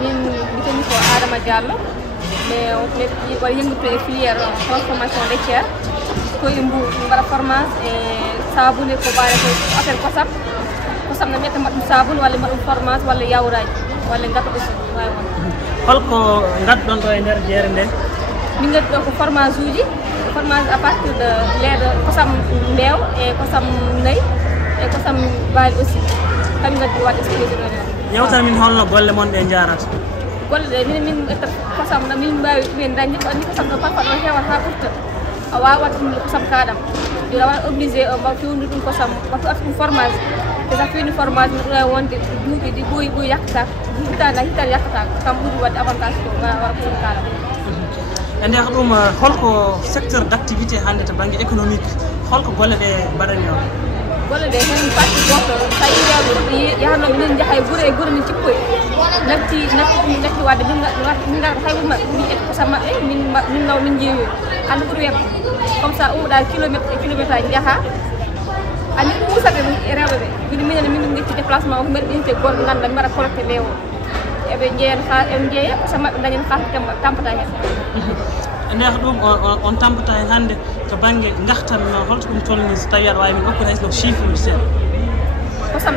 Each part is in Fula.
min bitani ko Adama Diallo mais wala yëngatu e filière transformation laitière ko e Mbour mbara formation e sabune ko baare ko affaire kosam na mette maɗum sabune walla maɗum formation walla yawraji walla ngata aussi wawi won holko gadɗon ɗo e nder jeere nde min gaddi ɗo ko formation uji formation à partir de lait de kosam mbeew e kosam nayi e kosam baali aussi kami gaddi wadde expliqué ɗo yewtan min holno golle mon ɗe jarata golle ɗe min etta kosam na min mbawi ɗumen dañde ko anni kosam ɗo parfois ɗo hewata ha ɓurta a wawa wadde ɗum kosam kaɗam ina waɗa obligé o mbaw fewnude ɗum kosam wattu ata ɗum formation te sa fewni formation ɗum ɗo wonde duuɓi ɗi ɓooyi yakkataka hitande yakkataka kam ɓuuri wadde avantage ko waɗa kosam kaɗam e nder ɗum holko secteur d' activité hannde to baŋnge économique holko golle ɗe mbaɗani on golle ɗe hen parti goto so tawi rewɓe ɗuɓe yahanoɓe nen jaaha e guure min cippoye natti wadde min garata hay wuma min ƴetta kosam maɓɓe min nawa min jeeyoyi hande ɓuuri webde comme ça umuɗa kilométre e kilométre aji jaaha andi ɗum usata rewɓe ɓe mbiɗa minene min getti déplacement o mbaɗi unité goto ɓe ganduɗa mbaɗa collecté leewo eɓe jeeya kosam maɓɓe dañen haala tampata hen e nder ɗum on tampata hen hannde to baŋnge gartam holto ɗum tolni so tawi aɗa wawi min hokkude hayso chiffre uji seeɗa kosam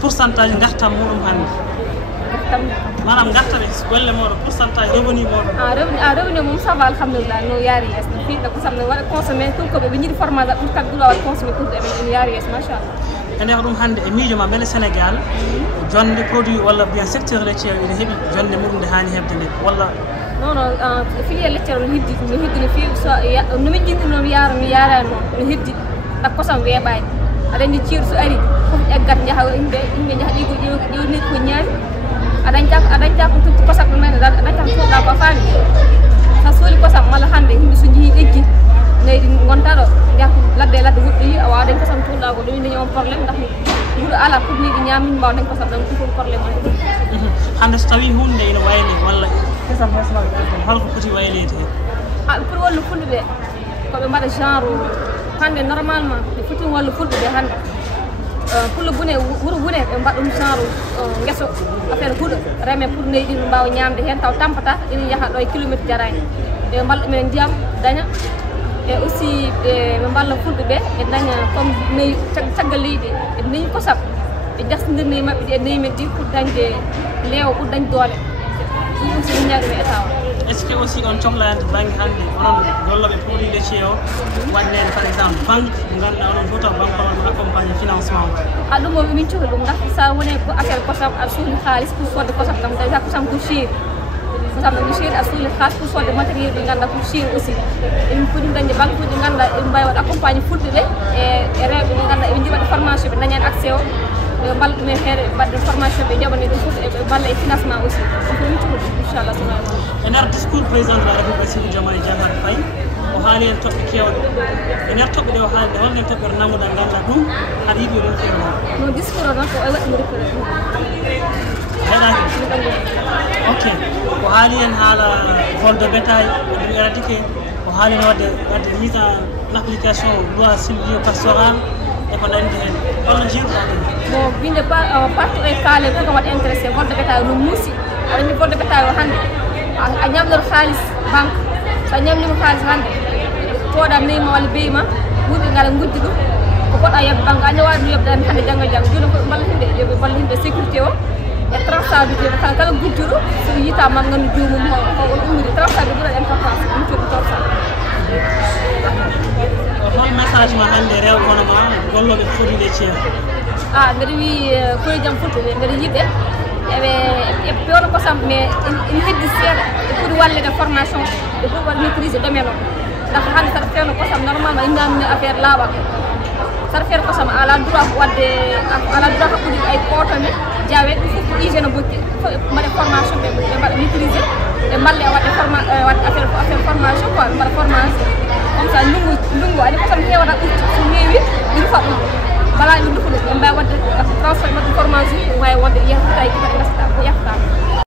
pourcentage gartam muɗum hannde manam gartaɓe golle moɗon pourcentage revenu moɗon revenu mum ça va alhamdulillah no yaari yes no fiɗɗa kosam no waɗa consommé tout koɓe ɓe jiiɗi formation ɓuuri kadi ɓuura waɗa consommé pour ene yaari yes machallah e nder ɗum hannde e miijo ma beele Sénégal jonde produit walla bien secteur laitier ene heeɓi jonde muɗum nde hani hebde nde walla non filière laitière no heddi no feewi so nomin jinɗi noon yaara mi yarani noon no heddi dak kosam weeɓani aɗa andi ceeɗu so ari fof ƴaggat jaaha yimɓe jaaha ƴewniri ko ñaami a dañta ko tutti kosam ɗumen a dañta ko soɗɗa ko faami sa sohli kosam malla hannde yimɓe so jeehi ɗeggi nayi ɗi gonta ɗo jaaha ladde woɗɗoyi a wawa dañ kosam tuɗɗa ko ɗumin dañi on probléme ndax wuuro ala fotniɗi ñaam min mbawa dañ kosam ɗam ɗum fof probléme on hannde so tawi hunde ene wayni walla kesam hesmaɓe ɗon holko foti waylede hen pour wallu fulɓe ɓe koɓe mbaɗa genre hannde normalement ɓe foti wallu fulɓe ɓe hannde pour le bune wuuro bune ɓe mbaɗa ɗum genre gueso affaire huuɗo reme pour nayi ɗi ɓe mbawa ñamde hen taw tampata ina jaaha ɗo e kilométre jarani ɓe mballa ɗumen ndiyam daña e aussi ɓe mballa fulɓe ɓe ɓe daña comme nayi caggal leydi ɓe nayi kosam ɓe jasdodir nayi mabɓe ɗi e nayi men ɗi pour dañde leewo pour dañde doole ɗum aussi min ñaaɗumi état o est ce que aussi on cohlade baŋnge hannde onon golloɓe produit laitier o waɗnede par exemple banque mo ganduɗa onon fof taw banque on accompagne financement o ɗum o min cohli ɗum ndax sa woni ko affaire kosam aɗa sohli haalis pour sodde kosam ɗam déjà kosam ko cher kosam ɗam ko cher aɗa sohli haalis pour sodde matériel ɓe ganduɗa ko cher aussi emin poti dañde banque uji ɗi ganduɗa eɓe mbawi waɗa accompagne fulɓe ɓe e rewɓe ɓe ganduɗa eɓe jiiɗi waɗde formation ɓe dañani accès o ɓe mballa ɗumen feere ɓe mbaɗde formation ɓe jaɓani ɗum fof eɓe mballa e financement aussi ɗum ko min cohli inchallah so wawi e nder discours président de la république Bassirou Diomaye Diakhar Faye o haali hen toɓɓe kewɗe e nder toɓɓe ɗe o haali ɗe holnen toɓɓere nanguɗa ganduɗa ɗum aɗa yiiɗi oɗon feewna no discours o noon ko waɗimi référé heɗaki ok o haali hen haala vol de bétail o ɗum éradiqué o haali hen wadde mise en application loi sylvio pastoral eko nandi hen holno jiiruɗa ɗum bon winde partout e kaale fof ko waɗa intéressé vol de bétail no muusi aɗa andi vol de bétail o hannde a ñamlor haalis banque so a ñamlima haalis hannde tooɗa neyima walla beyima wuuɓe ngala guddi ɗum ko poɗɗa yebde banque a ñawaɗi ɗum yebde hannde janggo janggo joni ko mballa yimɓe yoɓe mballa yimɓe sécurité o e traçabilité kala gujjuɗo so yitama gandu jomum o ummiri traçabilité ɓuurat importance ɗum coɗi torsa hol message ma hannde rewɓe hono ma golloɓe produit laitier mbeɗa wi koye jaam fulɓe ɓe mbeɗa yiɗɓe eɓe pewno kosam mais ina heddi seeɗa e ɓuuri wallede formation e ɓuuri waɗa maîtrise domaine o ndax hannde saɗa fewno kosam normalement innamine affaire laaɓal saɗa feere kosam ala droit ko wadde ala droit hakkude ay potome jawe ɗum fof ko hygiéne bokki fof mbaɗe formation ɓe mbaɗa maîtrise ɓe mballe wadde affaire formation quoi ɓe mbaɗa formation comme ça ndungu adi kosam hewata ɓurti so heewi ɗi rufa ɗum bala ɓe rufa ɗum ɓe mbawi wadde transformé ɗum formation ɗum wawi wonde yahata e kiɓaɗe gasata ko yahtama